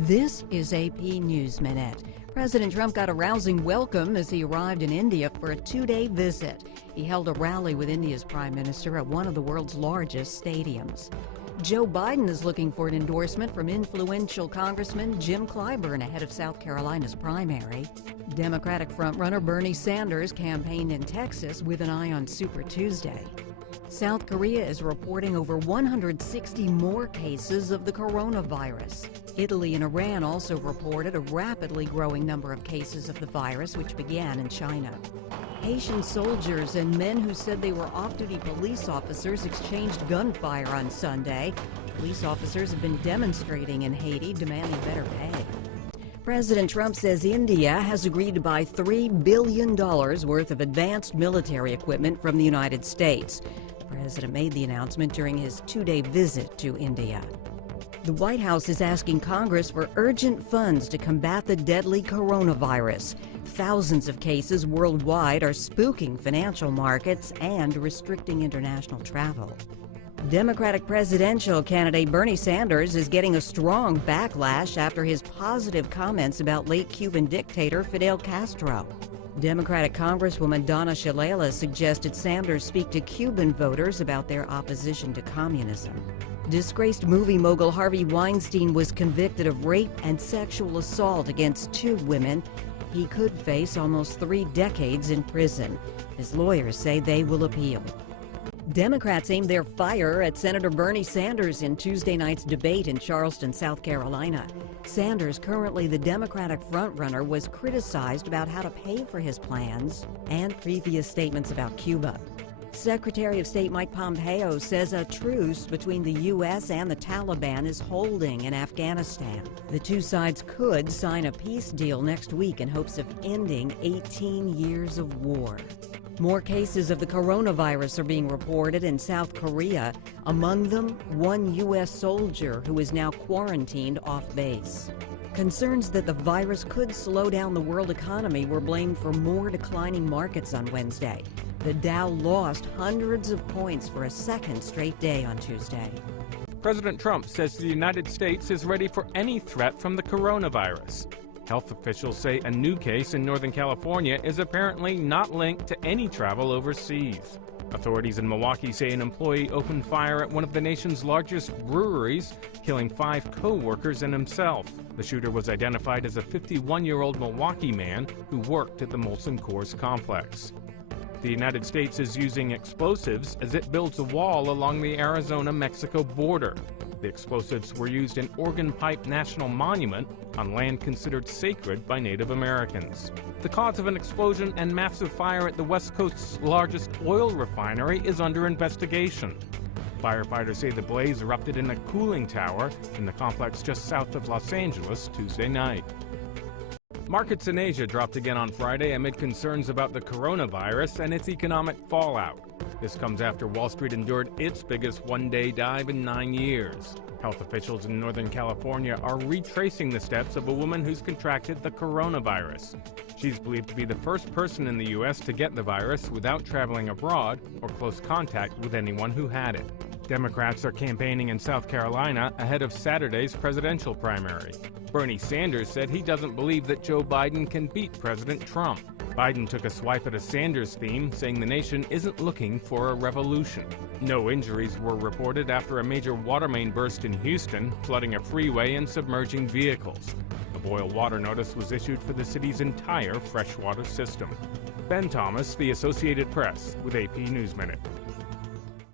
This is AP News Minute. President Trump got a rousing welcome as he arrived in India for a two-day visit. He held a rally with India's Prime Minister at one of the world's largest stadiums. Joe Biden is looking for an endorsement from influential Congressman Jim Clyburn ahead of South Carolina's primary. Democratic frontrunner Bernie Sanders campaigned in Texas with an eye on Super Tuesday. South Korea is reporting over 160 more cases of the coronavirus. Italy and Iran also reported a rapidly growing number of cases of the virus, which began in China. Haitian soldiers and men who said they were off-duty police officers exchanged gunfire on Sunday. Police officers have been demonstrating in Haiti, demanding better pay. President Trump says India has agreed to buy $3 billion worth of advanced military equipment from the United States. The president made the announcement during his two-day visit to India. The White House is asking Congress for urgent funds to combat the deadly coronavirus. Thousands of cases worldwide are spooking financial markets and restricting international travel. Democratic presidential candidate Bernie Sanders is getting a strong backlash after his positive comments about late Cuban dictator Fidel Castro. Democratic Congresswoman Donna Shalala suggested Sanders speak to Cuban voters about their opposition to communism. Disgraced movie mogul Harvey Weinstein was convicted of rape and sexual assault against two women. He could face almost 3 decades in prison. His lawyers say they will appeal. Democrats aimed their fire at Senator Bernie Sanders in Tuesday night's debate in Charleston, South Carolina. Sanders, currently the Democratic frontrunner, was criticized about how to pay for his plans and previous statements about Cuba. Secretary of State Mike Pompeo says a truce between the U.S. and the Taliban is holding in Afghanistan. The two sides could sign a peace deal next week in hopes of ending 18 years of war. More cases of the coronavirus are being reported in South Korea. Among them, one U.S. soldier who is now quarantined off base. Concerns that the virus could slow down the world economy were blamed for more declining markets on Wednesday. The Dow lost hundreds of points for a second straight day on Tuesday. President Trump says the United States is ready for any threat from the coronavirus. Health officials say a new case in Northern California is apparently not linked to any travel overseas. Authorities in Milwaukee say an employee opened fire at one of the nation's largest breweries, killing 5 co-workers and himself. The shooter was identified as a 51-year-old Milwaukee man who worked at the Molson Coors complex. The United States is using explosives as it builds a wall along the Arizona-Mexico border. The explosives were used in Organ Pipe National Monument on land considered sacred by Native Americans. The cause of an explosion and massive fire at the West Coast's largest oil refinery is under investigation. Firefighters say the blaze erupted in a cooling tower in the complex just south of Los Angeles Tuesday night. Markets in Asia dropped again on Friday amid concerns about the coronavirus and its economic fallout. This comes after Wall Street endured its biggest one-day dive in 9 years. Health officials in Northern California are retracing the steps of a woman who's contracted the coronavirus. She's believed to be the first person in the U.S. to get the virus without traveling abroad or close contact with anyone who had it. Democrats are campaigning in South Carolina ahead of Saturday's presidential primary. Bernie Sanders said he doesn't believe that Joe Biden can beat President Trump. Biden took a swipe at a Sanders theme, saying the nation isn't looking for a revolution. No injuries were reported after a major water main burst in Houston, flooding a freeway and submerging vehicles. A boil water notice was issued for the city's entire freshwater system. Ben Thomas, The Associated Press, with AP News Minute.